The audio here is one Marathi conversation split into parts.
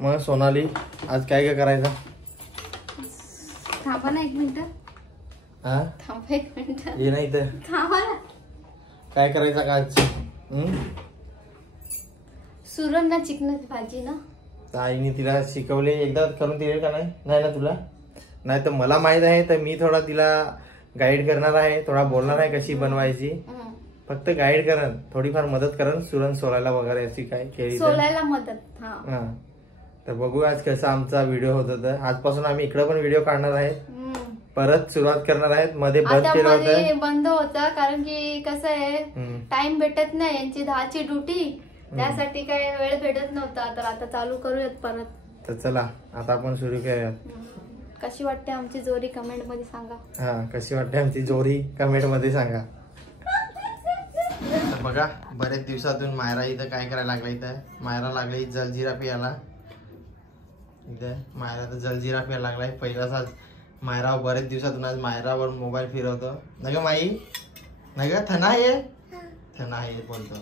मग सोनाली आज काय काय करायचं? थांबा ना एक मिनिट. हा थांबा एक मिनिट. ये नाही तर थांबा ना. काय करायचं का आज? सुरण ना चिकनाची भाजी ना. आईने तिला शिकवले, एकदा करून दिले का नाही? नाही ना तुला? नाही तर मला माहित आहे, तर मी थोडा तिला गाईड करणार आहे, थोडा बोलणार आहे कशी बनवायची. फक्त गाईड करन, थोडीफार मदत करन सुरण सोलायला वगैरे अशी काय केली सोलायला मदत. हा तर बघू आज कसा आमचा व्हिडिओ होता. तर आजपासून आम्ही इकडे पण व्हिडिओ काढणार आहेत, परत सुरुवात करणार आहेत. मध्ये बंद केलं होतं, बंद होता कारण की कसं आहे टाइम भेटत नाही, यांची 10ची ड्युटी, त्यासाठी काय वेळ भेटत नव्हता. तर आता चालू करूयात परत. तर चला आता आपण सुरू करूयात. कशी वाटते आमची जोरी कमेंट मध्ये सांगा. हा कशी वाटते आमची जोरी कमेंट मध्ये सांगा. तर बघा बरेच दिवसातून मायरा इथं काय करायला लागला. इथं मायरा लागली जलजिरा पियाला. इथं मायरा तर जलजिरा प्यायला लागलाय पहिलाच. आज मायरा बरेच दिवसातून आज मायरावर मोबाईल फिरवतो. नाही का माई? नाही का थना आहे? थना आहे बोलतो.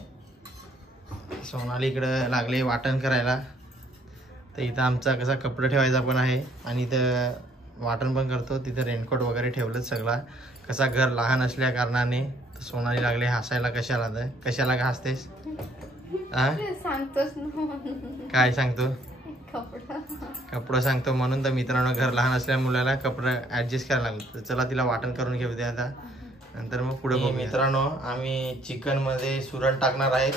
सोनाली इकडं लागले वाटण करायला. तर इथं आमचा कसा कपडे ठेवायचा पण आहे आणि इथं वाटण पण करतो. तिथं रेनकोट वगैरे ठेवलं सगळा. कसा घर लहान असल्या कारणाने सोनाली लागले हसायला. कशाला तर कशाला हसतेस? सांगतोस काय सांगतो? कपडं सांगतो म्हणून. तर मित्रांनो घर लहान असल्या मुलाला कपडे ऍडजस्ट करायला लागलं. तर चला तिला वाटण करून घेऊ द्या आता, नंतर मग पुढे बघू. मित्रांनो आम्ही चिकन मध्ये सुरण टाकणार आहे.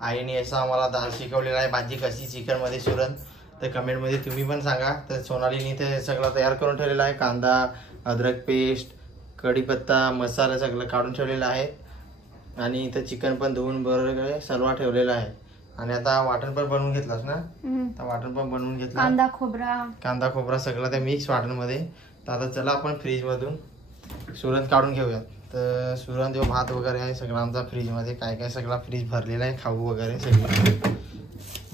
आईने असं आम्हाला दाल शिकवलेला आहे, भाजी कशी चिकन मध्ये सुरण. तर कमेंट मध्ये तुम्ही पण सांगा. तर सोनालीने ते सगळं तयार करून ठेवलेलं आहे. कांदा, अद्रक पेस्ट, कढीपत्ता, मसाला सगळं काढून ठेवलेलं आहे. आणि इथं चिकन पण धुवून बरोबर सर्व ठेवलेलं आहे. आणि आता वाटण पण बनवून घेतलास ना? तर वाटण पण बनवून घेतलं. कांदा खोबरा सगळं त्या मिक्स वाटण मध्ये. तर आता चला आपण फ्रीज मधून सुरण काढून घेऊयात. तर सुरण जो भात वगैरे आहे सगळं आमचा फ्रीज मध्ये, काय काय सगळा फ्रीज भरलेला आहे, खाऊ वगैरे सगळं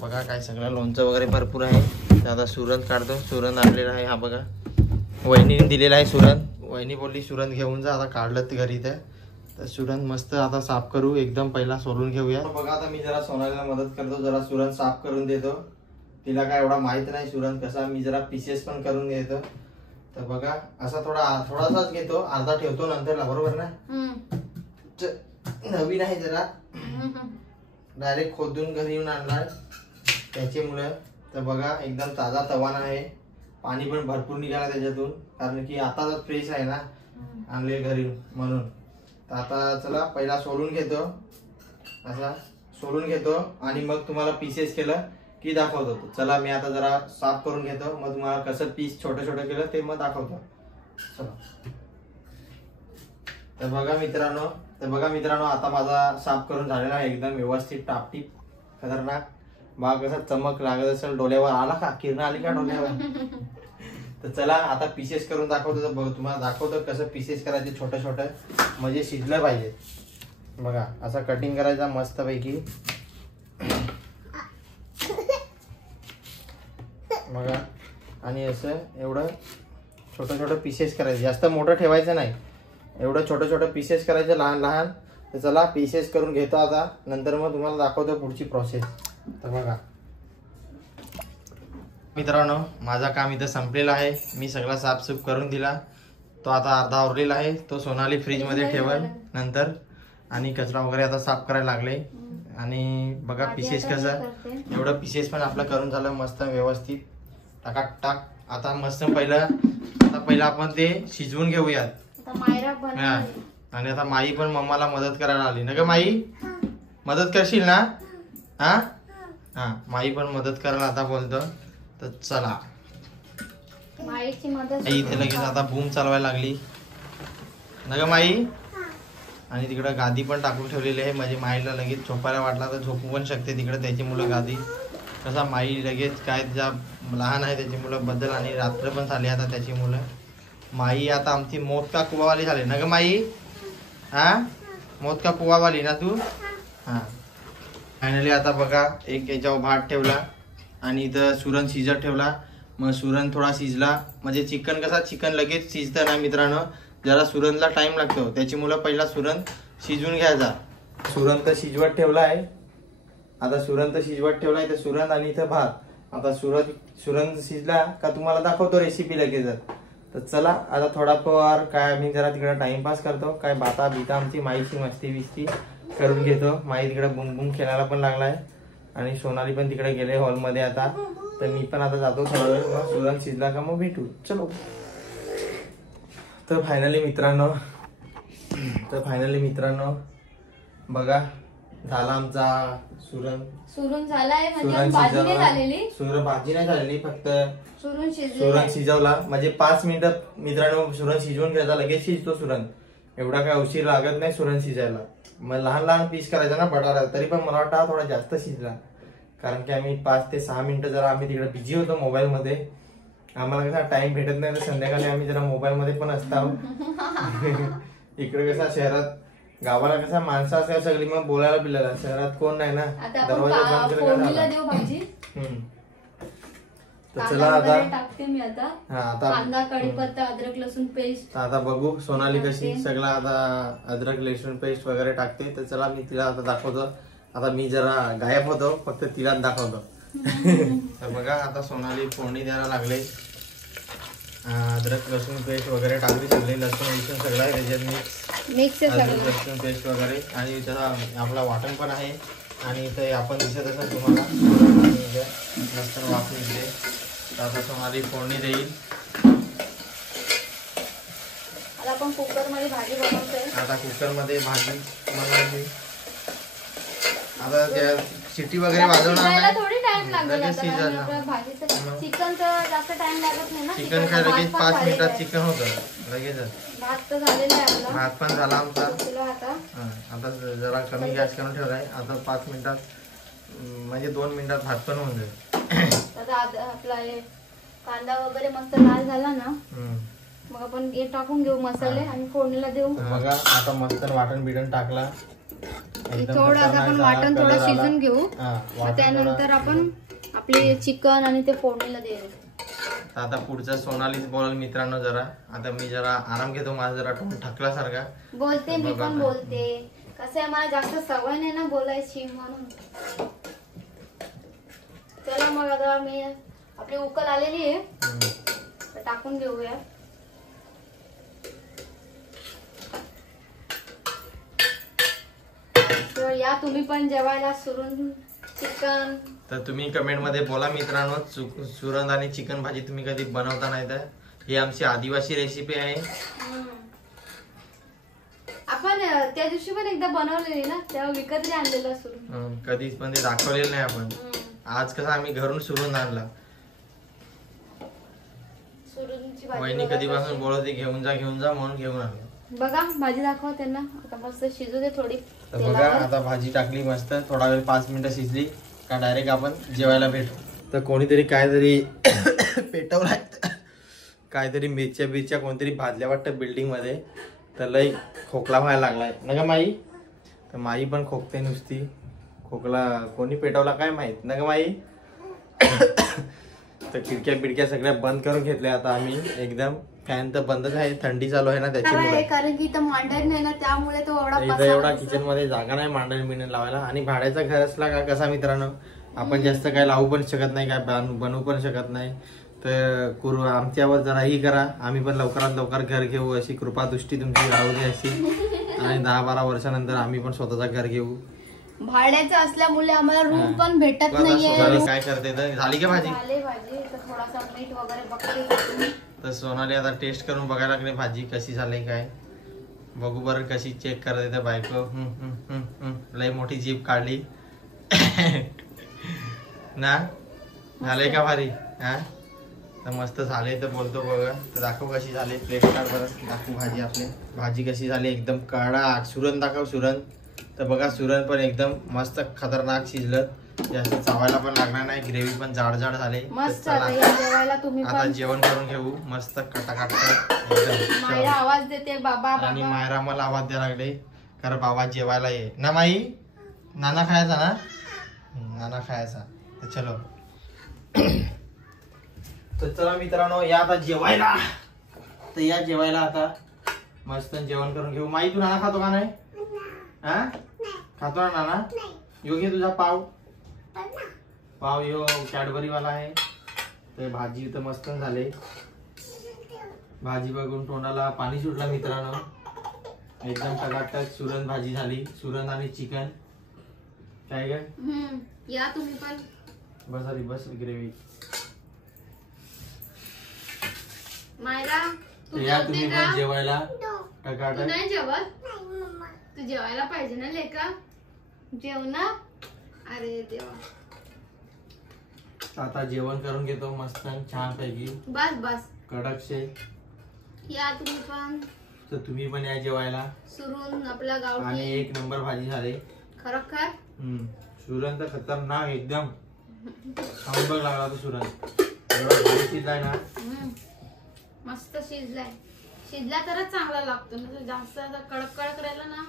बघा. काय सगळं लोणचं वगैरे भरपूर आहे. तर आता सुरण काढतो. सुरण आणलेला आहे हा बघा, वहिनीने दिलेला आहे सुरण. वहिनी बोलली सुरण घेऊन जा. आता काढलं घरी. तर सुरण मस्त आता साफ करू. एकदम पहिला सोलून घेऊया. बघा आता मी जरा सोनालीला मदत करतो, जरा सुरण साफ करून देतो. तिला काय एवढा माहित नाही सुरण कसा. मी जरा पीसेस पण करून घेतो. तर बघा असा थोडासाच घेतो, अर्धा ठेवतो नंतरला, बरोबर ना? नवीन आहे जरा, डायरेक्ट खोदून घरी येऊन आणलाय त्याच्यामुळे. तर बघा एकदम ताजा तवाना आहे. पाणी पण भरपूर निघाला त्याच्यातून, कारण की आता फ्रेश आहे ना आणले घरी म्हणून. तर आता चला पहिला सोलून घेतो, असा सोलून घेतो आणि मग तुम्हाला पीसेस केलं की दाखवतो. चला मी आता जरा साफ करून घेतो, मग तुम्हाला कसं पीस छोटं छोटं केलं ते मग दाखवतो. चला. तर बघा मित्रांनो आता माझा साफ करून झालेला आहे एकदम व्यवस्थित टापटीप खतरनाक. बघा कसं चमक लागत असेल डोळ्यावर. आला का किरण आली का डोळ्यावर? तर चला आता पीसेस करून दाखवतो. तर तुम्हाला दाखवतो कसं पीसेस करायचे छोटं छोटं, म्हणजे शिजलं पाहिजे. बघा असं कटिंग करायचा मस्त पैकी. बघा आणि असं एवढं छोटं छोटं पीसेस करायचे, जास्त मोठं ठेवायचं नाही, एवढं छोटं छोटं पीसेस करायचे लहान लहान. तर चला पीसेस करून घेतो आता, नंतर मग तुम्हाला दाखवतो पुढची प्रोसेस. तर बघा मित्रांनो माझा काम इथं संपलेला आहे. मी सगळा साफसूफ करून दिला. तो आता अर्धा उरलेला आहे, तो सोनाली फ्रीज मध्ये ठेवल नंतर. आणि कचरा वगैरे आता साफ करायला लागले. आणि बघा पीसेस कसं, एवढं पीसेस पण आपलं करून झालं मस्त व्यवस्थित टाक. आता मस्त पहिला आपण ते शिजवून घेऊयात. आणि आता माई पण मम्माला मदत करायला आली ना ग माई? मदत करशील ना? हा माई पण मदत करायला आता बोलतो. तर चला माईची मदत. इथे लगेच आता बूम चालवायला लागली ना ग माई? आणि तिकडं गादी पण टाकून ठेवलेली आहे, म्हणजे माईला लगेच झोपायला वाटला तर झोपू पण शकते तिकडे. त्याची मुलं गादी कसा माई लगेच काय ज्या लहान आहे त्याची मुलं बदल. आणि रात्र पण झाली आता त्याची मुलं. माई आता आमची मोदका कुवावाली झाली ना ग माई? मोदका कुवावाली ना तू? फायनली आता बघा एक याच्यावर भात ठेवला आणि इथं सुरण शिजत ठेवला. मग सुरण थोडा शिजला, म्हणजे चिकन कसा चिकन लगेच शिजतं ना मित्रांनो, जरा सुरणला टाइम लागतो. त्याची मुलं पहिला सुरण शिजवून घ्यायचा. सुरण तर शिजवत ठेवला आहे. आता सुरण तर शिजवत ठेवलाय, तर सुरण आणि इथं भात आता सुरण शिजला का तुम्हाला दाखवतो रेसिपी लगेच. तर चला आता थोडाफार काय मी जरा तिकडे टाइमपास करतो, काय बाता बिता आमची माईची मस्ती बिस्ती करून घेतो. माई तिकडे बुम बुम खेळायला पण लागलाय आणि सोनाली पण तिकडे गेले हॉलमध्ये आता. तर मी पण आता जातो थोडा वेळ, मग सुरण शिजला का मग भेटू. चलो. तर फायनली मित्रांनो बघा झाला आमचा सुरण झालाय. म्हणजे भाजी नाही झालेली, भाजी नाही झालेली, फक्त सुरण शिजवला. म्हणजे 5 मिनिटं मित्रांनो सुरण शिजवून घ्यायचा, लगेच शिजतो सुरण. एवढा काय उशीर लागत नाही सुरण शिजायला. मग लहान लहान पीस करायचा ना बटाटा, तरी पण मला वाटतं थोडा जास्त शिजला, कारण की आम्ही 5 ते 6 मिनिटं जरा आम्ही तिकडे बिझी होतो मोबाईल मध्ये. आम्हाला कसा टाइम भेटत नाही, तर संध्याकाळी आम्ही जरा मोबाईल मध्ये पण असतो. इकडे कसा शहरात, गावाला कसा माणसं असतात सगळी, मग बोलायला बिलायला. शहरात कोण नाही ना, दरवाजा बंद केला. तर चला आता टाकते मी आता. आता कांदा, कढीपत्ता, अद्रक लसूण पेस्ट. आता बघू सोनाली कशी सगळं आता अद्रक लसूण पेस्ट वगैरे टाकते. तर चला मी तिला आता दाखवतो. आता मी जरा गायब होतो, फक्त तिलाच दाखवतो. तर बघा आता सोनाली फोडणी द्यायला लागले. अद्रक लसूण पेस्ट वगैरे टाकली सगळी, लसूण सगळं त्याच्यात मिक्स अद्रक लसूण पेस्ट वगैरे. आणि त्याचा आपला वाटण पण आहे. आणि इथे आपण दिसत असं तुम्हाला लसूण वापरून दिले. तर आता सोनाली फोडणी देईल. आता आपण कुकर मध्ये भाजी बनवतोय. आता कुकर मध्ये भाजी बनवायची. आता त्या शिट्टी वगैरे वाजवणार नाही, थोडी टाइम लागेल. भाजीचं चिकनचं जास्त टाइम लागत नाही ना. चिकन काय लगेच 5 मिनिटात चिकन होतं लगेच. भात तर झालेला आहे आपला, भात पण झाला आमचा. आता जरा कमी गॅस करून ठेवलाय. आता 5 मिनिटात म्हणजे 2 मिनिटात भात पण होऊन जाईल. आता आपला कांदा वगैरे मस्त लाल झाला ना, मग आपण हे टाकून घेऊ मसाले आणि फोडणीला देऊ. बघा आता मस्त वाटण बिटण टाकला. थोडं आता आपण वाटण थोडं शिजून घेऊ, त्यानंतर आपण आपले चिकन आणि ते फोडणीला देऊ. आता पुढचा सोनालीच बोल मित्रांनो. जरा आता मी जरा आराम घेतो, माझा जरा टोन थकल्यासारखा बोलते. मी पण बोलते, कसं आहे मला जास्त सवय नाही ना बोलायची म्हणून. चला मग आता मी आपली उकल आलेली आहे, टाकून घेऊया. या तुम्ही पण जेवायला सुरण चिकन. तर तुम्ही कमेंट मध्ये बोला मित्रांनो, सुरण आणि चिकन भाजी तुम्ही कधी बनवता नाही तर. ही आमची आदिवासी रेसिपी आहे. आपण त्या दिवशी पण एकदा बनवलेली ना, तेव्हा विकत नाही आणलेलं सुरण. कधीच पण ते दाखवलेलं नाही आपण. आज कसं आम्ही घरून सुरण आणला. सुरणची भाजी वहिनी कधीपासून बोलते घेऊन जा म्हणून घेऊन आलो. बघा भाजी दाखवा त्यांना. आता मस्त शिजू दे थोडी. तर बघा आता भाजी टाकली मस्त, थोडा वेळ 5 मिनिटं शिजली का डायरेक्ट आपण जेवायला भेटू. तर कोणीतरी काहीतरी पेटवलाय, काहीतरी मिरच्या कोणतरी भाजल्या वाटतं बिल्डिंग मध्ये. तर लई खोकला व्हायला लागलाय ना ग माई. तर माई पण खोकते नुसती. खोकला कोणी पेटवला काय माहित ना ग माई. तर खिडक्या सगळ्या बंद करून घेतल्या आता आम्ही एकदम. फॅन तर बंदच आहे, थंडी चालू आहे ना त्याच्यामुळे. कारण की इथं मांडर नाही ना, त्यामुळे तो एवढा किचन मध्ये जागा नाही मांडर बिंडर लावायला. आणि भाड्याचं घर असला का कसा मित्रांनो, आपण जास्त काय लावू पण शकत नाही, काय बनवू पण शकत नाही. तर आमच्यावर जरा ही करा, आम्ही पण लवकरात लवकर घर घेऊ अशी कृपादृष्टी तुमची राहू दे अशी. आणि 10-12 वर्षानंतर आम्ही पण स्वतःचं घर घेऊ. भाड्याचं असल्यामुळे आम्हाला रूम पण भेटत नाहीये. काय करते तर झाली का भाजी? थोडासा मीठ वगैरे बघते. तर सोनाली आता टेस्ट करून बघायला लागली भाजी कशी झाली काय. बघू बरं कशी चेक करते तर बायको. लई मोठी जीभ काढली ना. झाले का भारी? हा तर मस्त झाले. तर बोलतो बघा, तर दाखव कशी झाली. प्लेट काढ बरं, दाखवू भाजी आपली. भाजी कशी झाली एकदम कडक. सुरण दाखव सुरण. तर बघा सुरण पण एकदम मस्त खतरनाक शिजलं. जास्त चावायला पण लागणार नाही. ग्रेव्ही पण जाड झाले. मस्त. आता जेवण करून घेऊ मस्त खटाखट. मायरा आवाज देते बाबा. आणि मायरा मला आवाज द्यायला लागले, कारण बाबा जेवायला ये ना माई. नाना खायचा ना, नाना खायचा. तर चलो. तर चला मित्रांनो या आता जेवायला. तर या जेवायला आता मस्त जेवण करून घेऊ. माई तू नाना खातो का नाही? हा खातो ना नाना. योग्य तुझा पाव पाव यो कॅडबरी वाला आहे. ते भाजी तर मस्त झाले. भाजी बघून तोंडाला पाणी सुटला मित्रांनो. एकदम टकाटक सुरण भाजी झाली. सुरण आणि चिकन. काय ग? या तुम्ही पण. बस आली बस ग्रेव्ही. मायरा या तुम्ही पण जेवायला. टकाटक. तू नाही जेवत? तू जेवायला पाहिजे ना लेका. जेव ना. अरे देवा. आता जेवण करून घेतो मस्त छान पैकी. बस बस. कडकशे. या तुम्ही पण. तर तुम्ही पण या जेवायला. सुरून आपला गावठी. आणि एक नंबर भाजी झाली. खरोखर. सुरण तर खतरनाक एकदम. खाऊन बघ लागला तो सुरण. एवढा भारी शिजलाय ना. मस्त शिजलाय. शिजला तरच चांगला लागतो ना. जास्त कडक कडक राहिला ना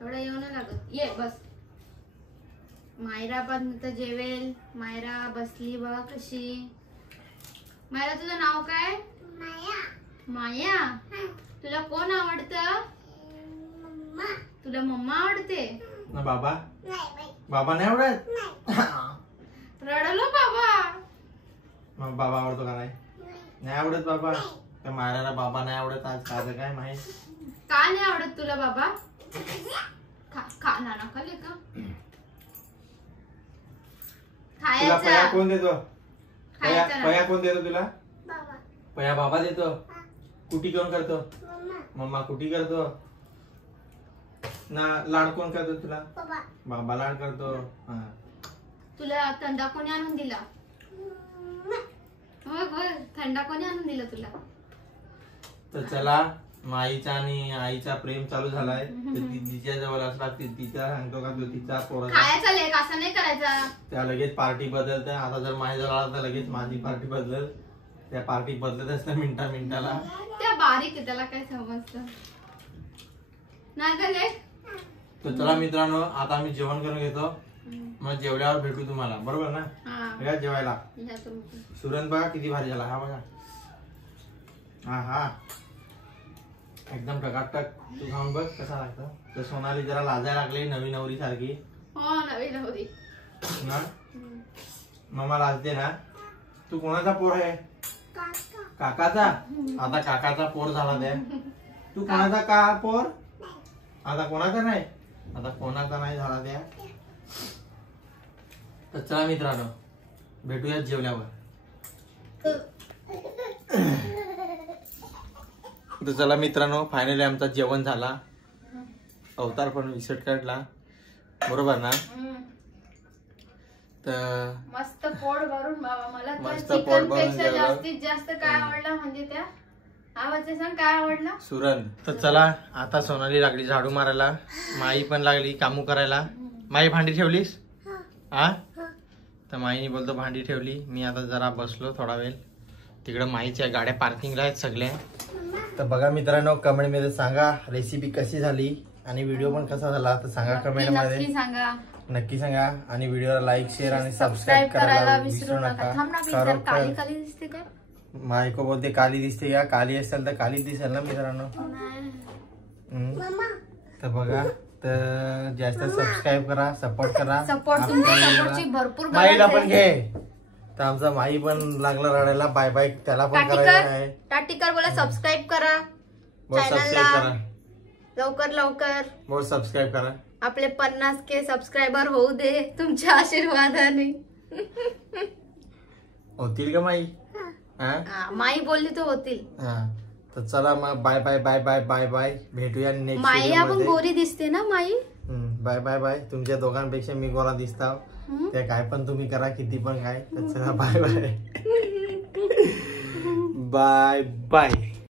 एवढा येऊ नाही लागत. ये बस. मायरा पण तर जेवेल. मायरा बसली बघा कशी. मायरा तुझं नाव काय? माया. माया. तुला कोण आवडतं? तुला मम्मा आवडते ना. बाबा बाबा नाही आवडत. रडलो बाबा. मग बाबा आवडतो का? नाही आवडत बाबा. त्या मायराला बाबा नाही आवडत. आज काय माहित का नाही आवडत तुला बाबा? खा नाना खाले का? तुला पया कोण देतो? पया कोण देतो तुला? पया बाबा देतो. कुटी कोण करतो? मम्मा कुटी करतो ना. लाड कोण करतो तुला? बाबा लाड करतो. तुला थंडा कोणी आणून दिला? थंडा कोणी आणून दिला तुला? तर चला माईचा आणि आईचा प्रेम चालू झालाय. तिच्या जवळ असला तिचा सांगतो का तो तिचा पोराचा खायचा लेक असं नाही करायचा. त्या लगेच पार्टी बदलते. आता जर माझ्या जवळ आला तर लगेच माझी पार्टी बदलल. त्या पार्टी बदलत असतं मिनिटाला. त्या बारीक आहे त्याला काय समजतं नाही का लेक. तर चला मित्रांनो आता आम्ही जेवण करून घेतो. मग जेवल्यावर भेटू तुम्हाला. बरोबर ना? या जेवायला. सुरण बघा किती भारी झाला. हा बघा. हा एकदम टकाटक. तू खाऊन बघ कसा लागतं. तर सोनाली जरा लाजायला लागली नवी नवरी सारखी. हो नवी नवरी ना. मम्मा लाजते ना. तू कोणाचा पोर आहे? काकाचा. आता काकाचा पोर झाला त्या. तू कोणाचा का पोर? आता कोणाचा नाही. आता कोणाचा नाही झाला त्या. तर चला मित्रांनो भेटूया जेवल्यावर. तर चला मित्रांनो फायनली आमचा जेवण झाला. अवतार पण विसट काढला. बरोबर ना? तर मस्त पोट भरून बाबा. मला मस्त तर पोट चिकन भरून पेक्षा जेवलं. जास्तीत जास्त काय आवडलं म्हणजे त्या आवाजचे सांग काय आवडला? सुरण. तर चला आता सोनाली लागली झाडू मारायला. माई पण लागली कामू करायला. माई भांडी ठेवलीस? हा. तर माईने बोलतो भांडी ठेवली. मी आता जरा बसलो थोडा वेळ. तिकडे माईच्या गाड्या पार्किंगला आहेत सगळ्या. तर बघा मित्रांनो कमेंट मध्ये सांगा रेसिपी कशी झाली आणि व्हिडिओ पण कसा झाला. तर सांगा कमेंट मध्ये. नक्की सांगा. आणि व्हिडिओला लाईक शेअर आणि सबस्क्राईब करायला विसरू नका. काली काली दिसते का? माईको बोलते काली दिसते का? काली असेल तर कालीच दिसेल ना मित्रांनो. तर बघा तर जास्त सबस्क्राईब करा. सपोर्ट करा. सपोर्टची भरपूर. माईला पण घे. तर आमचा माई पण लागला रडायला. Bye bye. त्याला पण करायचं आहे. टाटीकर बोला सबस्क्राईब करा. सबस्क्राईब करा लवकर लवकर. बहुत सबस्क्राईब करा. आपले 50K सबस्क्रायबर होऊ दे तुमच्या आशीर्वादाने. होतील का माई? माई बोलली तर होतील. तर चला मग bye bye bye bye bye bye. भेटूया नेक्स्ट माई आपण गोरी दिसते ना माई. Bye bye bye. तुमच्या दोघांपेक्षा मी गोरा दिसता. ते काय पण तुम्ही करा किती पण काय. तर चला बाय बाय. Bye bye.